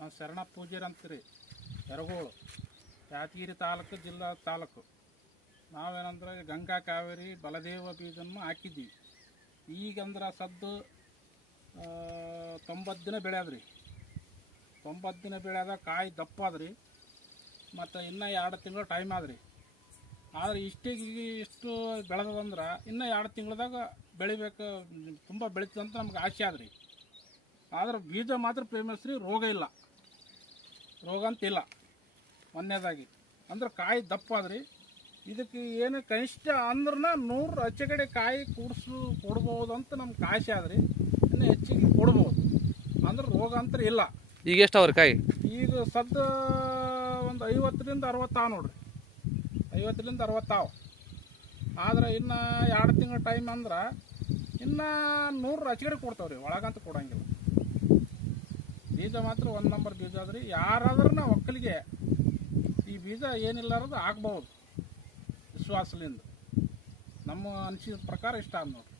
ನಾವು ಶರಣ ಪೂಜಾರಿ ಅಂತೀರಿ ಯರಗೋಳು, ಯಾದಗಿರಿ ತಾಲೂಕು, ಜಿಲ್ಲಾ ತಾಲೂಕು. ನಾವೇನಂದ್ರೆ ಗಂಗಾ ಕಾವೇರಿ ಬಲದೇವ ಬೀಜನ್ನು ಹಾಕಿದ್ದೀವಿ. ಈಗಂದ್ರೆ ಸದ್ದು 90 ದಿನ ಬೆಳೆಯದ್ರಿ. 90 ದಿನ ಬೆಳೆದ ಕಾಯಿ ದಪ್ಪ ಆದ್ರಿ. ಮತ್ತು ಇನ್ನೂ 2 ತಿಂಗಳು ಟೈಮ್ ಆದ್ರಿ. ಆದರೆ ಇಷ್ಟು ಬೆಳೆದಂದ್ರೆ ಇನ್ನೂ 2 ತಿಂಗಳದಾಗ ಬೆಳಿಬೇಕು, ತುಂಬ ಬೆಳೀತಂತ ನಮ್ಗೆ ಆಸೆ ಆದ್ರಿ. ಆದ್ರೆ ಬೀಜ ಮಾತ್ರ ಫೇಮಸ್ ರೀ, ರೋಗ ಇಲ್ಲ, ರೋಗ ಅಂತಿಲ್ಲ. ಒಂದನೇದಾಗಿ ಅಂದ್ರೆ ಕಾಯಿ ದಪ್ಪ ಆದ್ರಿ. ಇದಕ್ಕೆ ಏನು ಕನಿಷ್ಠ ಅಂದ್ರೆ 100 ಆಚೆ ಕಡೆ ಕಾಯಿ ಕೊಡ್ಬೋದು ಅಂತ ನಮ್ಗೆ ಆಸೆ ಆದ್ರಿ. ಇನ್ನು ಹೆಚ್ಚಿಗೆ ಕೊಡ್ಬೋದು ಅಂದ್ರೆ ರೋಗ ಅಂತ ಇಲ್ಲ. ಈಗ ಎಷ್ಟು ಅವ್ರ ಕಾಯಿ? ಈಗ ಸದ್ದು ಒಂದು 50ರಿಂದ 60 ನೋಡ್ರಿ, 50ರಿಂದ 60 ಆದ್ರೆ ಇನ್ನು 2 ತಿಂಗಳ ಟೈಮ್ ಅಂದ್ರೆ ಇನ್ನು 100 ಆಚೆ ಕಡೆ ಕೊಡ್ತಾವ್ರಿ, ಒಳಗಂತ ಕೊಡಂಗಿಲ್ಲ. ಬೀಜ ಮಾತ್ರ 1 ನಂಬರ್ ಬೀಜ ಅದ್ರಿ. ಯಾರಾದ್ರೂ ಒಕ್ಕಲಿಗೆ ಈ ಬೀಜ ಏನಿಲ್ಲಾರದು ಆಗ್ಬೋದು ವಿಶ್ವಾಸದಿಂದ. ನಮ್ಮ ಅನಿಸಿದ ಪ್ರಕಾರ ಇಷ್ಟ ಆದ್ ನೋಡ್ರಿ.